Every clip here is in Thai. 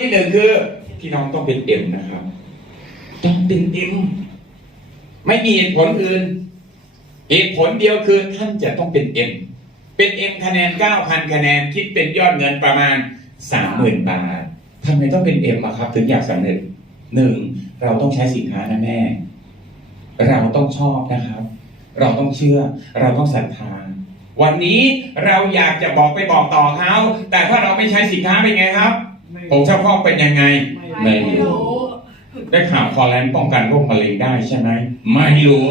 ที่หนึ่งคือพี่น้องต้องเป็นเอ็มนะครับ ต้องเป็นเอ็มไม่มีเหตุผลอื่นเหตุผลเดียวคือท่านจะต้องเป็นเอ็มเป็นเอ็มคะแนนเก้าพันคะแนนคิดเป็นยอดเงินประมาณสามหมื่นบาททำไมต้องเป็นเอ็มอะครับ ถึงอยากสำเร็จหนึ่งเราต้องใช้สินค้านะแม่ เราต้องชอบนะครับ เราต้องเชื่อ เราต้องศรัทธาวันนี้เราอยากจะบอกไปบอกต่อเขาแต่ถ้าเราไม่ใช้สินค้าเป็นไงครับ ผมเฉพาะเป็นยังไง ไม่รู้ ได้ข่าวคอแลนด์ป้องกันโรคมะเร็งได้ใช่ไหม ไม่รู้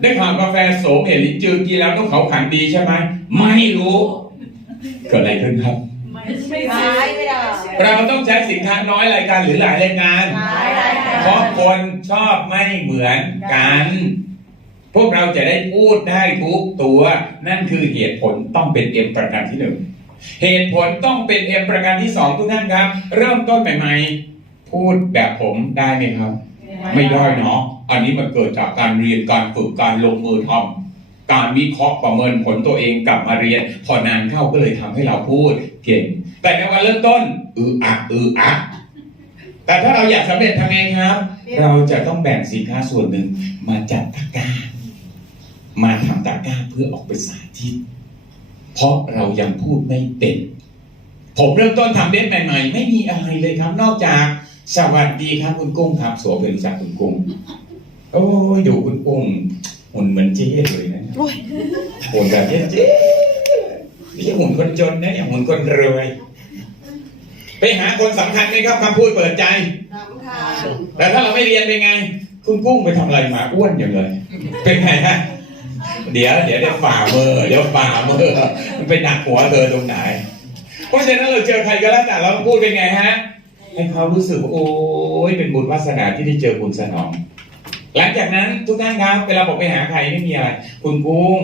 ได้ข่าวกาแฟโสมเอลินจือกินแล้วต้องเขาขันดีใช่ไหม ไม่รู้ เกิดอะไรขึ้นครับ ไม่ไม่ใช่ไม่ได้เราต้องใช้สินค้าน้อยรายการหรือหลายรายการหลายรายการ เพราะคนชอบไม่เหมือนกัน พวกเราจะได้พูดได้ทุกตัว นั่นคือเหตุผลต้องเป็นเอ็มประการที่หนึ่ง เหตุผลต้องเป็นเอ็มประการที่สองทุกท่านครับ เริ่มต้นใหม่ๆ พูดแบบผมได้ไหมครับ ไม่ได้เนาะอันนี้มันเกิดจากการเรียนการฝึกการลงมือทำการวิเคราะห์ประเมินผลตัวเองกลับมาเรียน พอนานเข้าก็เลยทำให้เราพูดเก่ง แต่ในวันเริ่มต้นอืออะอืออะแต่ถ้าเราอยากสำเร็จทำไงครับ เราจะต้องแบ่งสินค้าส่วนหนึ่งมาจัดตะกร้ามาทำตะกร้าเพื่อออกไปสาธิต เพราะเรายังพูดไม่เป็น ผมเริ่มต้นทำเด็ใหม่ๆ ไม่มีอะไรเลยครับ นอกจากสวัสดีครับคุณกุ้งครับสวมเป็นรู้จักคุณกุ้งโอ้ยดูคุณกุ้งหุ่นเหมือนเจ๊เลยนะหุ่นแบบเจ๊เจ๊ไม่ใช่หุ่นคนจนนะอย่างหุ่นคนรวยไปหาคนสำคัญไหมครับคำพูดเปิดใจสำคัญแต่ถ้าเราไม่เรียนเป็นไง คุณกุ้งไปทำอะไรมาอ้วนอย่างเลย เป็นไงฮะ เดี๋ยวเดี๋ยวเดี๋ยวฝ่ามือเดี๋ยวฝ่ามือมันไปหนักหัวเธอตรงไหน เพราะฉะนั้นเราเจอใครก็แล้วแต่เราต้องพูดเป็นไงฮะให้เขารู้สึกว่าโอ้ยเป็นบุญวาสนาที่ได้เจอคุณสนอง หลังจากนั้นทุกท่านครับเวลาผมไปหาใครไม่มีอะไร คุณกุ้ง